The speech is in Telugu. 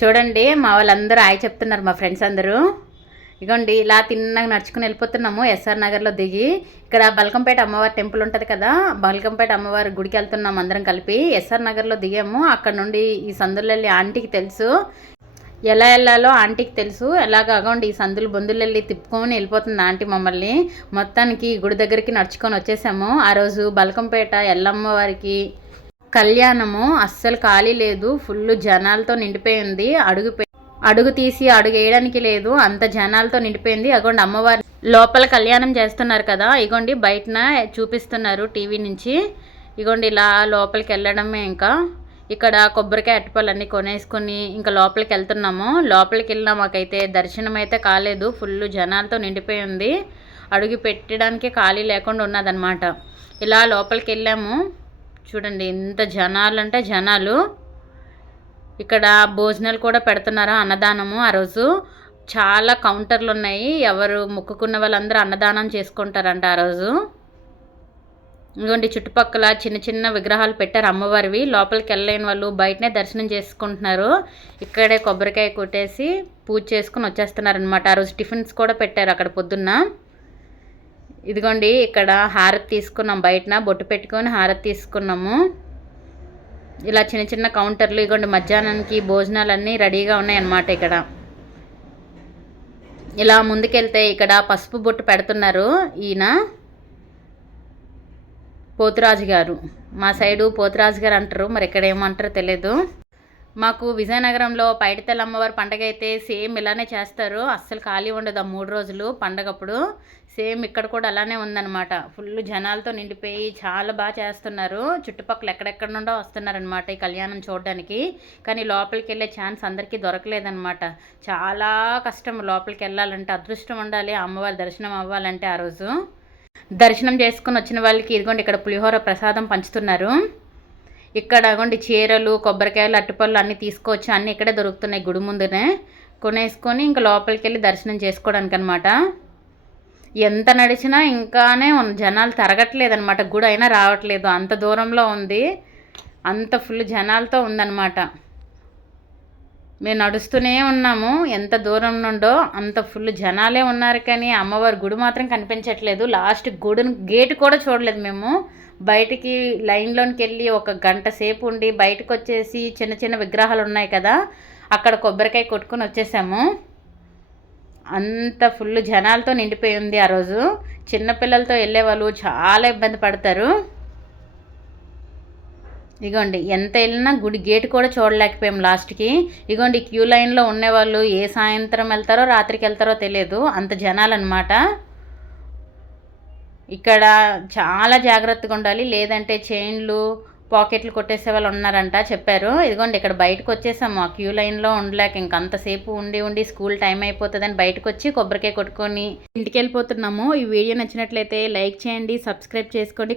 చూడండి మా వాళ్ళందరూ ఆయ చెప్తున్నారు మా ఫ్రెండ్స్ అందరూ. ఇగోండి ఇలా తిన్నగా నడుచుకుని వెళ్ళిపోతున్నాము ఎస్ఆర్ నగర్లో దిగి. ఇక్కడ బల్కంపేట అమ్మవారి టెంపుల్ ఉంటుంది కదా బల్కంపేట అమ్మవారి గుడికి వెళ్తున్నాం అందరం కలిపి. ఎస్ఆర్ నగర్లో దిగాము అక్కడ నుండి ఈ సందులెళ్ళి ఆంటీకి తెలుసు. ఎలా వెళ్ళాలో ఆంటీకి తెలుసు. ఎలాగ అగోండి ఈ సందులు బొందులు వెళ్ళి తిప్పుకొని వెళ్ళిపోతుంది ఆంటీ మమ్మల్ని. మొత్తానికి గుడి దగ్గరికి నడుచుకొని వచ్చేసాము. ఆ రోజు బల్కంపేట ఎల్లమ్మ వారికి కళ్యాణము అస్సలు ఖాళీ లేదు. ఫుల్ జనాలతో నిండిపోయింది. అడుగు అడుగు తీసి అడుగు వేయడానికి లేదు. అంత జనాలతో నిండిపోయింది. అగోండి అమ్మవారి లోపల కళ్యాణం చేస్తున్నారు కదా. ఇగోండి బయటన చూపిస్తున్నారు టీవీ నుంచి. ఇగోండి ఇలా లోపలికి వెళ్ళడమే ఇంకా. ఇక్కడ కొబ్బరికాయ అట్టుపళ్ళు కొనేసుకుని కొనేసుకొని ఇంకా లోపలికి వెళ్తున్నాము. లోపలికి వెళ్ళినా మాకైతే దర్శనం అయితే కాలేదు. ఫుల్ జనాలతో నిండిపోయి ఉంది అడుగు పెట్టడానికి ఖాళీ లేకుండా ఉన్నదనమాట ఇలా లోపలికి వెళ్ళాము. చూడండి ఎంత జనాలు అంటే జనాలు. ఇక్కడ భోజనాలు కూడా పెడుతున్నారు అన్నదానము ఆ రోజు. చాలా కౌంటర్లు ఉన్నాయి. ఎవరు మొక్కుకున్న వాళ్ళందరూ అన్నదానం చేసుకుంటారంట ఆ రోజు. ఇదిగోండి చుట్టుపక్కల చిన్న చిన్న విగ్రహాలు పెట్టారు అమ్మవారివి. లోపలికి వెళ్ళలేని వాళ్ళు బయటనే దర్శనం చేసుకుంటున్నారు. ఇక్కడే కొబ్బరికాయ కొట్టేసి పూజ చేసుకుని వచ్చేస్తున్నారనమాట ఆ రోజు టిఫిన్స్ కూడా పెట్టారు అక్కడ పొద్దున్న. ఇదిగోండి ఇక్కడ హారతి తీసుకున్నాం. బయటన బొట్టు పెట్టుకొని హారతి తీసుకున్నాము. ఇలా చిన్న చిన్న కౌంటర్లు ఇగోండి మధ్యాహ్నానికి భోజనాలన్నీ రెడీగా ఉన్నాయన్నమాట ఇక్కడ. ఇలా ముందుకెళ్తే ఇక్కడ పసుపు బొట్టు పెడుతున్నారు ఈయన పోతురాజు గారు. మా సైడు పోతురాజు గారు అంటారు మరి ఇక్కడ ఏమంటారో తెలియదు మాకు విజయనగరంలో పైడితల్లి అమ్మవారి పండగ అయితే సేమ్ ఇలానే చేస్తారు. అస్సలు ఖాళీ ఉండదు ఆ మూడు రోజులు పండగప్పుడు. సేమ్ ఇక్కడ కూడా అలానే ఉందన్నమాట. ఫుల్ జనాలతో నిండిపోయి చాలా బాగా చేస్తున్నారు. చుట్టుపక్కల ఎక్కడెక్కడ నుండో వస్తున్నారనమాట ఈ కళ్యాణం చూడడానికి. కానీ లోపలికి వెళ్ళే ఛాన్స్ అందరికీ దొరకలేదనమాట చాలా కష్టం లోపలికి వెళ్ళాలంటే అదృష్టం ఉండాలి అమ్మవారి దర్శనం అవ్వాలంటే ఆ రోజు. దర్శనం చేసుకుని వచ్చిన వాళ్ళకి ఇదిగోండి ఇక్కడ పులిహోర ప్రసాదం పంచుతున్నారు. ఇక్కడ అగోండి చీరలు కొబ్బరికాయలు అట్టుపళ్ళు అన్నీ తీసుకోవచ్చు. అన్నీ ఇక్కడే దొరుకుతున్నాయి గుడి ముందునే. కొనేసుకొని ఇంకా లోపలికి వెళ్ళి దర్శనం చేసుకోవడానికి అనమాట ఎంత నడిచినా ఇంకానే జనాలు తరగట్లేదనమాట. గుడి అయినా రావట్లేదు. అంత దూరంలో ఉంది. అంత ఫుల్ జనాలతో ఉందన్నమాట మేము నడుస్తూనే ఉన్నాము. ఎంత దూరం నుండో అంత ఫుల్ జనాలే ఉన్నారు కానీ అమ్మవారి గుడి మాత్రం కనిపించట్లేదు. లాస్ట్ గుడిని గేట్ కూడా చూడలేదు మేము. బయటికి లైన్లోనికి వెళ్ళి ఒక గంట సేపు ఉండి బయటకు వచ్చేసి చిన్న చిన్న విగ్రహాలు ఉన్నాయి కదా అక్కడ కొబ్బరికాయ కొట్టుకొని వచ్చేసాము. అంత ఫుల్ జనాలతో నిండిపోయి ఉంది ఆ రోజు. చిన్నపిల్లలతో వెళ్ళే వాళ్ళు చాలా ఇబ్బంది పడతారు. ఇగోండి ఎంత వెళ్ళినా గుడి గేట్ కూడా చూడలేకపోయాం లాస్ట్కి. ఇగోండి క్యూ లైన్లో ఉండేవాళ్ళు ఏ సాయంత్రం వెళ్తారో రాత్రికి వెళ్తారో తెలియదు. అంత జనాలు అనమాట ఇక్కడ చాలా జాగ్రత్తగా ఉండాలి. లేదంటే చైన్లు పాకెట్లు కొట్టేసే వాళ్ళు ఉన్నారంట చెప్పారు. ఇదిగోండి ఇక్కడ బయటకు వచ్చేసాము. ఆ క్యూ లైన్లో ఉండలేక ఇంకంతసేపు ఉండి ఉండి స్కూల్ టైం అయిపోతుందని బయటకు వచ్చి కొబ్బరికాయ కొట్టుకొని ఇంటికి వెళ్ళిపోతున్నాము. ఈ వీడియో నచ్చినట్లయితే లైక్ చేయండి సబ్స్క్రైబ్ చేసుకోండి.